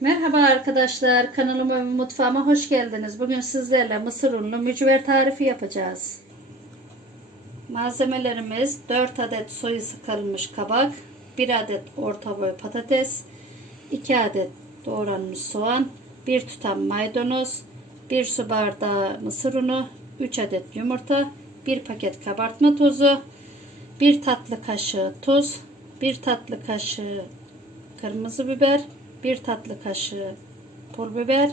Merhaba arkadaşlar, kanalıma ve mutfağıma hoş geldiniz. Bugün sizlerle mısır unlu mücver tarifi yapacağız. Malzemelerimiz 4 adet soyu sıkılmış kabak, 1 adet orta boy patates, 2 adet doğranmış soğan, 1 tutam maydanoz, 1 su bardağı mısır unu, 3 adet yumurta, 1 paket kabartma tozu, 1 tatlı kaşığı tuz, 1 tatlı kaşığı kırmızı biber, 1 tatlı kaşığı pul biber,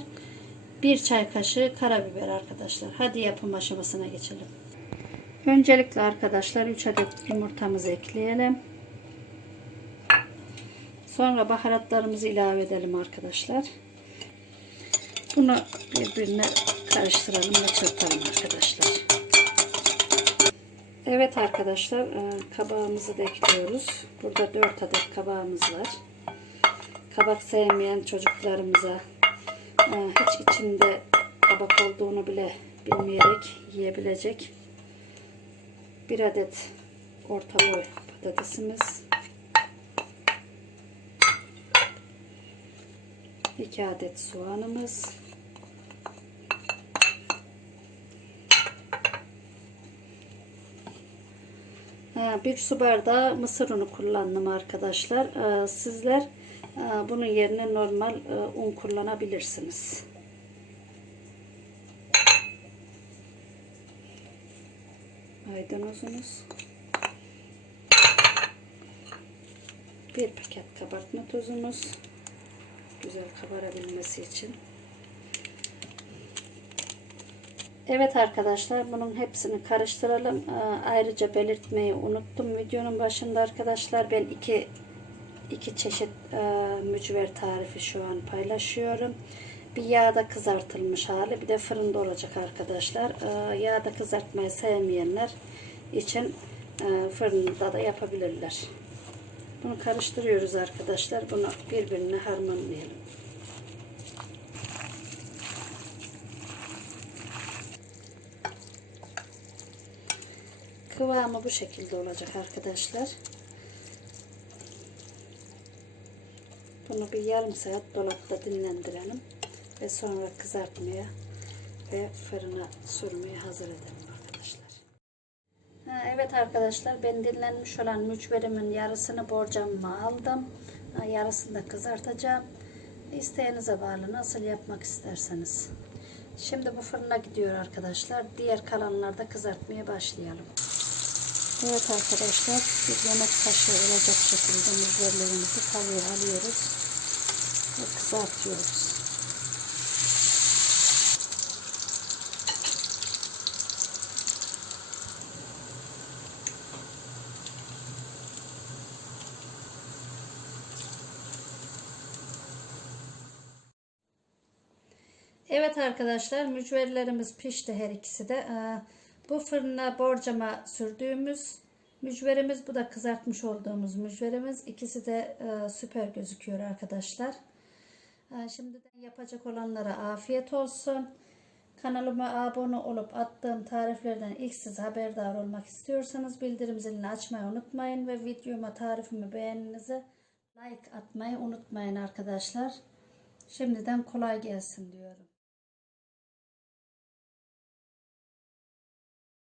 1 çay kaşığı karabiber arkadaşlar. Hadi yapım aşamasına geçelim. Öncelikle arkadaşlar 3 adet yumurtamızı ekleyelim. Sonra baharatlarımızı ilave edelim arkadaşlar. Bunu birbirine karıştıralım ve çırpalım arkadaşlar. Evet arkadaşlar e, kabağımızı da ekliyoruz. Burada 4 adet kabağımız var. Kabak sevmeyen çocuklarımıza e, hiç içinde kabak olduğunu bile bilmeyerek yiyebilecek bir adet orta boy patatesimiz. 2 adet soğanımız. Bir su bardağı mısır unu kullandım arkadaşlar. Ee, Sizler bunun yerine normal e, un kullanabilirsiniz. Maydanozumuz. Bir paket kabartma tozumuz. Güzel kabarabilmesi için. Evet arkadaşlar bunun hepsini karıştıralım. Ee, Ayrıca belirtmeyi unuttum videonun başında arkadaşlar. Ben iki iki çeşit e, mücver tarifi şu an paylaşıyorum. Bir yağda kızartılmış hali bir de fırında olacak arkadaşlar. Ee, yağda kızartmayı sevmeyenler için e, fırında da yapabilirler. Bunu karıştırıyoruz arkadaşlar. Bunu birbirine harmanlayalım. Kıvamı bu şekilde olacak arkadaşlar. Bunu bir yarım saat dolapta dinlendirelim ve sonra kızartmaya ve fırına sürmeye hazır edelim arkadaşlar. Ha, evet arkadaşlar ben dinlenmiş olan mücverimin yarısını borcamıma aldım. Ha, yarısını da kızartacağım. İsteğinize bağlı nasıl yapmak isterseniz. Şimdi bu fırına gidiyor arkadaşlar. Diğer kalanlarda kızartmaya başlayalım. Evet arkadaşlar bir yemek kaşığı olacak şekilde mücverlerimizi tavaya alıyoruz ve kızartıyoruz. Evet arkadaşlar mücverlerimiz pişti her ikisi de. Ee, Bu fırına borcama sürdüğümüz mücverimiz bu da kızartmış olduğumuz mücverimiz. İkisi de e, süper gözüküyor arkadaşlar. Ee, Şimdiden yapacak olanlara afiyet olsun. Kanalıma abone olup attığım tariflerden ilk siz haberdar olmak istiyorsanız bildirim zilini açmayı unutmayın ve videoma tarifimi beğeninizi like atmayı unutmayın arkadaşlar. Şimdiden kolay gelsin diyorum.